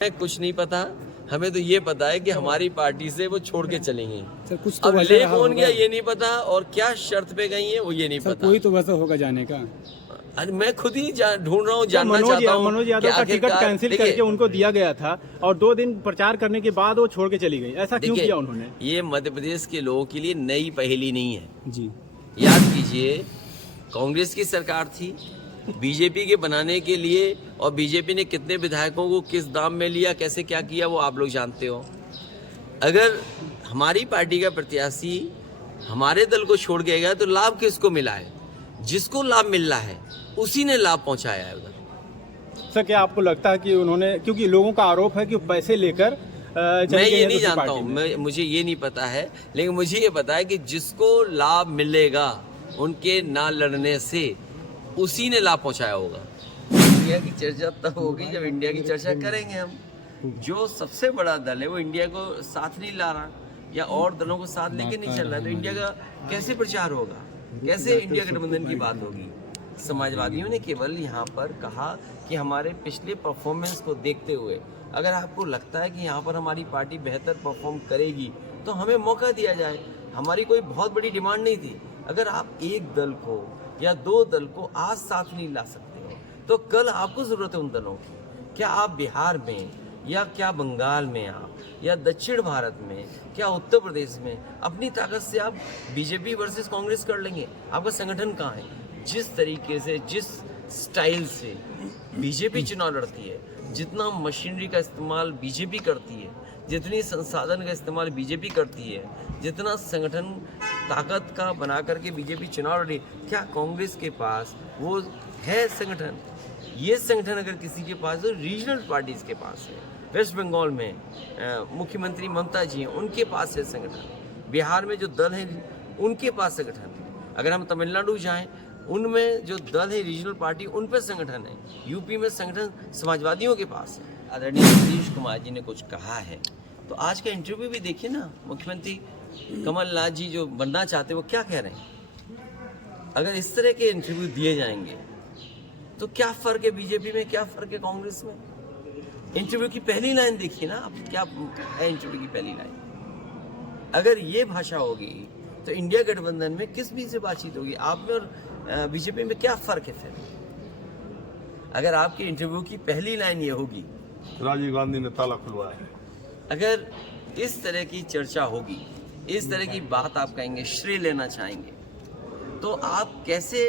कुछ नहीं पता, हमें तो ये पता है कि हमारी पार्टी से वो छोड़ के चलेंगे। सर कुछ तो अब वजह ले रहा कौन होगा। गया ये नहीं पता, और क्या शर्त पे गई है वो ये नहीं सर पता। कोई तो वजह होगा जाने का। अरे मैं खुद ही ढूंढ रहा हूँ, जानना चाहता हूँ। मनोज यादव का टिकट कैंसिल करके उनको दिया गया था और 2 दिन प्रचार करने के बाद वो छोड़ के चली गई, ऐसा क्यों किया उन्होंने? ये मध्य प्रदेश के लोगों के लिए नई पहेली नहीं है जी। याद कीजिए, कांग्रेस की सरकार थी, बीजेपी के बनाने के लिए, और बीजेपी ने कितने विधायकों को किस दाम में लिया, कैसे क्या किया, वो आप लोग जानते हो। अगर हमारी पार्टी का प्रत्याशी हमारे दल को छोड़ के गया तो लाभ किसको मिला है? जिसको लाभ मिल रहा है उसी ने लाभ पहुंचाया है उधर। सर क्या आपको लगता है कि उन्होंने, क्योंकि लोगों का आरोप है कि पैसे लेकर मैं ये नहीं जानता हूँ, मुझे ये नहीं पता है, लेकिन मुझे ये पता है कि जिसको लाभ मिलेगा उनके ना लड़ने से उसी ने लाभ पहुंचाया होगा। इंडिया की चर्चा तब होगी जब इंडिया की चर्चा करेंगे हम। जो सबसे बड़ा दल है वो इंडिया को साथ नहीं ला रहा या और दलों को साथ लेके नहीं चल रहा है, तो इंडिया का कैसे प्रचार होगा, कैसे इंडिया गठबंधन की बात होगी? समाजवादियों ने केवल यहाँ पर कहा कि हमारे पिछले परफॉर्मेंस को देखते हुए अगर आपको लगता है कि यहाँ पर हमारी पार्टी बेहतर परफॉर्म करेगी तो हमें मौका दिया जाए। हमारी कोई बहुत बड़ी डिमांड नहीं थी। अगर आप एक दल को या 2 दल को आज साथ नहीं ला सकते हो तो कल आपको जरूरत है उन दलों की। क्या आप बिहार में या क्या बंगाल में आप या दक्षिण भारत में क्या उत्तर प्रदेश में अपनी ताकत से आप बीजेपी वर्सेस कांग्रेस कर लेंगे? आपका संगठन कहाँ है? जिस तरीके से, जिस स्टाइल से बीजेपी चुनाव लड़ती है, जितना मशीनरी का इस्तेमाल बीजेपी करती है, जितनी संसाधन का इस्तेमाल बीजेपी करती है, जितना संगठन ताकत का बना करके बीजेपी चुनाव लड़ी, क्या कांग्रेस के पास वो है संगठन? ये संगठन अगर किसी के पास तो रीजनल पार्टीज के पास है। वेस्ट बंगाल में मुख्यमंत्री ममता जी हैं, उनके पास है संगठन। बिहार में जो दल हैं उनके पास संगठन है। अगर हम तमिलनाडु जाएं, उनमें जो दल है रीजनल पार्टी, उन पर संगठन है। यूपी में संगठन समाजवादियों के पास है। आदरणीय नीतीश कुमार जी ने कुछ कहा है तो आज का इंटरव्यू भी देखिए ना, मुख्यमंत्री कमलनाथ जी जो बनना चाहते हैं वो क्या कह रहे हैं। अगर इस तरह के इंटरव्यू दिए जाएंगे तो क्या फर्क है बीजेपी में, क्या फर्क है कांग्रेस में? इंटरव्यू की पहली लाइन देखिए ना आप, क्या है इंटरव्यू की पहली लाइन? अगर ये भाषा होगी तो इंडिया गठबंधन में किस बीच से बातचीत होगी? आप में और बीजेपी में क्या फर्क है फिर? अगर आपके इंटरव्यू की पहली लाइन ये होगी, राजीव गांधी ने ताला खुलवाया है। अगर इस तरह की चर्चा होगी, इस तरह की बात आप कहेंगे, श्रेय लेना चाहेंगे, तो आप कैसे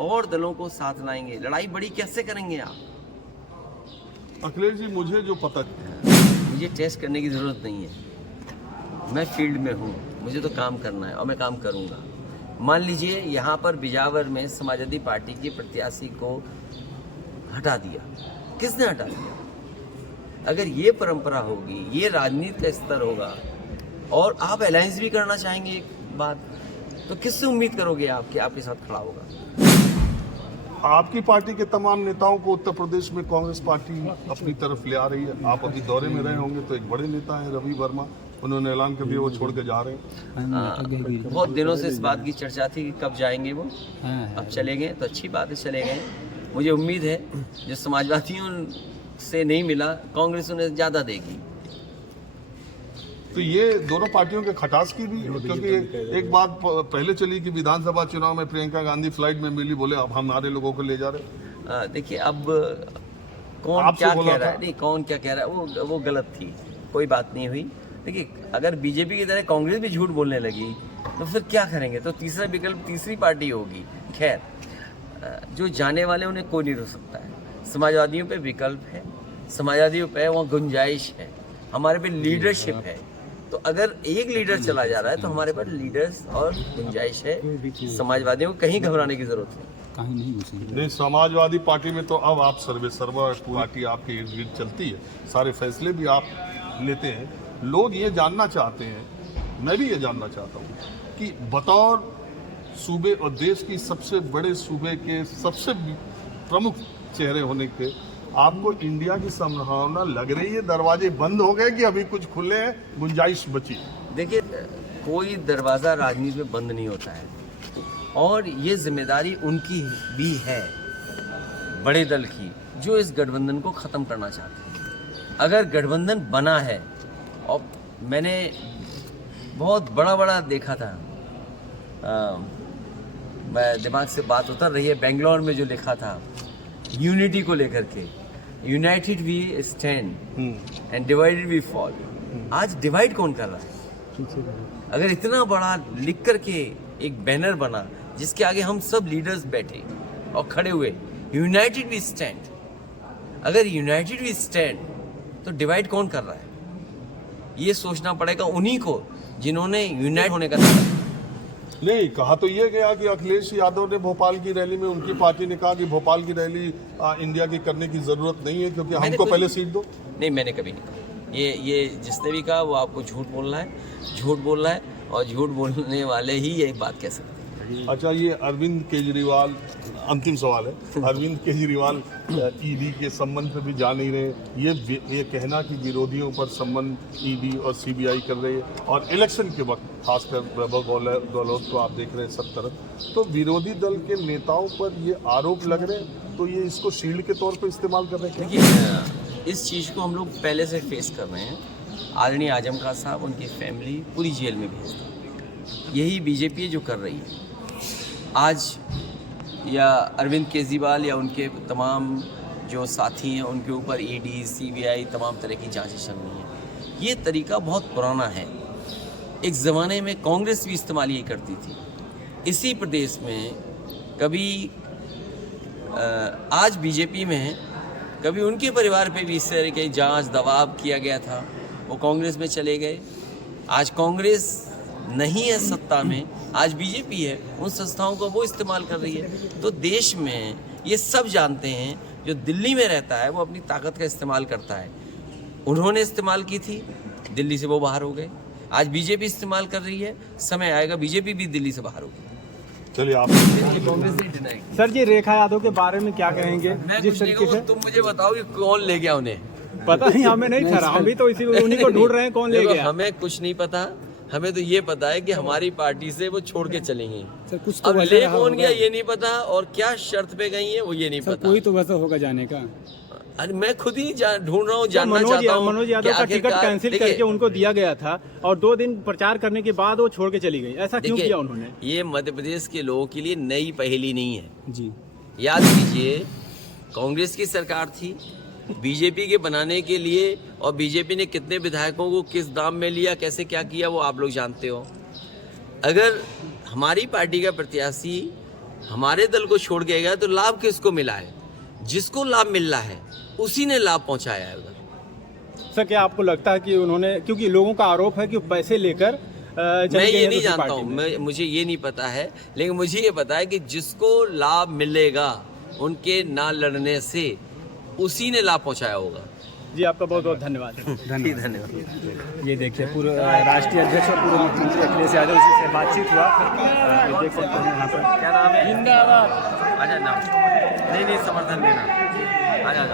और दलों को साथ लाएंगे? लड़ाई बड़ी कैसे करेंगे आप? अखिलेश जी, मुझे जो पता, मुझे टेस्ट करने की जरूरत नहीं है। मैं फील्ड में हूँ, मुझे तो काम करना है और मैं काम करूँगा। मान लीजिए यहाँ पर बिजावर में समाजवादी पार्टी के प्रत्याशी को हटा दिया, किसने हटा दिया? अगर ये परंपरा होगी, ये राजनीति का स्तर होगा और आप अलायंस भी करना चाहेंगे एक बात, तो किससे उम्मीद करोगे आप कि आपके साथ खड़ा होगा? आपकी पार्टी के तमाम नेताओं को उत्तर प्रदेश में कांग्रेस पार्टी अपनी तरफ ले आ रही है। आप अभी दौरे में रहे होंगे तो एक बड़े नेता हैं रवि वर्मा, उन्होंने ऐलान कर दिया वो छोड़ के जा रहे हैं। बहुत दिनों से इस बात की चर्चा थी कि कब जाएंगे वो, अब चले गए तो अच्छी बात है, चले गए। मुझे उम्मीद है जो समाजवादियों से नहीं मिला कांग्रेस उन्हें ज़्यादा देगी। तो ये दोनों पार्टियों के खटास की भी, क्योंकि एक बात पहले चली कि विधानसभा चुनाव में प्रियंका गांधी फ्लाइट में मिली, बोले अब हमारे लोगों को ले जा रहे। देखिए अब कौन क्या कह रहा है, नहीं कौन क्या कह रहा है वो गलत थी, कोई बात नहीं हुई। देखिए अगर बीजेपी की तरह कांग्रेस भी झूठ बोलने लगी तो फिर क्या करेंगे? तो तीसरा विकल्प तीसरी पार्टी होगी। खैर, जो जाने वाले उन्हें कोई नहीं रोक सकता है। समाजवादियों पे विकल्प है, समाजवादियों पे वहाँ गुंजाइश है, हमारे पे लीडरशिप है। तो अगर एक लीडर चला जा रहा है तो हमारे पास लीडर्स और गुंजाइश है। समाजवादियों को कहीं घबराने की जरूरत है नहीं। समाजवादी पार्टी में तो अब आप सर्वे सर्वा पार्टी आपके इर्द गिर्द चलती है, सारे फैसले भी आप लेते हैं। लोग ये जानना चाहते हैं, मैं भी ये जानना चाहता हूँ कि बतौर सूबे और देश की सबसे बड़े सूबे के सबसे प्रमुख चेहरे होने के आपको इंडिया की संभावना लग रही है? दरवाजे बंद हो गए कि अभी कुछ खुले हैं, गुंजाइश बची? देखिए कोई दरवाज़ा राजनीति में बंद नहीं होता है और ये जिम्मेदारी उनकी भी है, बड़े दल की, जो इस गठबंधन को ख़त्म करना चाहते हैं। अगर गठबंधन बना है, और मैंने बहुत बड़ा देखा था, मैं दिमाग से बात उतर रही है, बेंगलोर में जो लिखा था यूनिटी को लेकर के, united we stand and divided we fall. आज डिवाइड कौन कर रहा है? अगर इतना बड़ा लिख करके एक बैनर बना जिसके आगे हम सब लीडर्स बैठे और खड़े हुए, यूनाइटेड वी स्टैंड, अगर यूनाइटेड वी स्टैंड तो डिवाइड कौन कर रहा है? ये सोचना पड़ेगा उन्हीं को जिन्होंने यूनाइट होने का नहीं कहा तो ये गया कि अखिलेश यादव ने भोपाल की रैली में, उनकी पार्टी ने कहा कि भोपाल की रैली इंडिया की करने की जरूरत नहीं है क्योंकि हमको पहले सीट दो। नहीं, मैंने कभी नहीं कहा। ये जिसने भी कहा वो आपको झूठ बोलना है और झूठ बोलने वाले ही यही बात कह सकते हैं। अच्छा, ये अरविंद केजरीवाल, अंतिम सवाल है, अरविंद केजरीवाल ईडी के संबंध पे भी जा नहीं रहे, ये कहना कि विरोधियों पर संबंध ईडी और सीबीआई कर रही है, और इलेक्शन के वक्त खासकर वैभव गहलोत को आप देख रहे हैं सब तरफ, तो विरोधी दल के नेताओं पर ये आरोप लग रहे हैं, तो ये इसको शील्ड के तौर पर इस्तेमाल कर रहे हैं। देखिए, इस चीज़ को हम लोग पहले से फेस कर रहे हैं। आदरणीय आजम खान साहब, उनकी फैमिली पूरी जेल में भेज दी, यही बीजेपी जो कर रही है आज, या अरविंद केजरीवाल या उनके तमाम जो साथी हैं उनके ऊपर ईडी सीबीआई तमाम तरह की जांचें चल रही हैं। ये तरीका बहुत पुराना है, एक ज़माने में कांग्रेस भी इस्तेमाल ये करती थी। इसी प्रदेश में कभी आज बीजेपी में है, कभी उनके परिवार पे भी इस तरह की जांच दबाव किया गया था, वो कांग्रेस में चले गए। आज कांग्रेस नहीं है सत्ता में, आज बीजेपी है, उन संस्थाओं को वो इस्तेमाल कर रही है। तो देश में ये सब जानते हैं, जो दिल्ली में रहता है वो अपनी ताकत का इस्तेमाल करता है। उन्होंने इस्तेमाल की थी, दिल्ली से वो बाहर हो गए, आज बीजेपी इस्तेमाल कर रही है, समय आएगा बीजेपी भी दिल्ली से बाहर होगी। चलिए आप कांग्रेस नहीं डिनाई। सर जी, रेखा यादव के बारे में क्या कहेंगे? मैं जिस कुछ नहीं तरीके से कहूँ, तुम मुझे बताओ कि कौन ले गया उन्हें। पता नहीं, हमें नहीं ठहरा, हम भी तो इसी उन्हीं को ढूंढ रहे हैं कौन ले देखो, गया। हमें कुछ नहीं पता, हमें तो ये पता है कि हमारी पार्टी से वो छोड़ के चलेंगी। सर कुछ तो अब वजह ले रहा कौन होगा। गया ये नहीं पता, और क्या शर्त पे गई है वो ये नहीं सर पता। कोई तो वजह होगा जाने का। अरे मैं खुद ही ढूंढ रहा हूँ, जानना चाहता हूँ। मनोज यादव का टिकट कैंसिल करके उनको दिया गया था और 2 दिन प्रचार करने के बाद वो छोड़ के चली गई, ऐसा क्यों किया उन्होंने? ये मध्य प्रदेश के लोगों के लिए नई पहेली नहीं है जी। याद कीजिए, कांग्रेस की सरकार थी, बीजेपी के बनाने के लिए, और बीजेपी ने कितने विधायकों को किस दाम में लिया, कैसे क्या किया, वो आप लोग जानते हो। अगर हमारी पार्टी का प्रत्याशी हमारे दल को छोड़ के गया तो लाभ किसको मिला है? जिसको लाभ मिल रहा है उसी ने लाभ पहुंचाया है उधर। सर, क्या आपको लगता है कि उन्होंने, क्योंकि लोगों का आरोप है कि पैसे लेकर मैं ये नहीं जानता हूँ, मुझे ये नहीं पता है, लेकिन मुझे ये पता है कि जिसको लाभ मिलेगा उनके ना लड़ने से उसी ने लाभ पहुंचाया होगा। जी, आपका बहुत बहुत धन्यवाद। धन्यवाद। ये देखिए, पूर्व राष्ट्रीय अध्यक्ष और पूर्व मुख्यमंत्री अखिलेश यादव जी से बातचीत हुआ। ये देख सकते हैं यहाँ पर। क्या नाम है? जिंदाबाद। आजा नाम। नहीं समर्थन देना। आजा।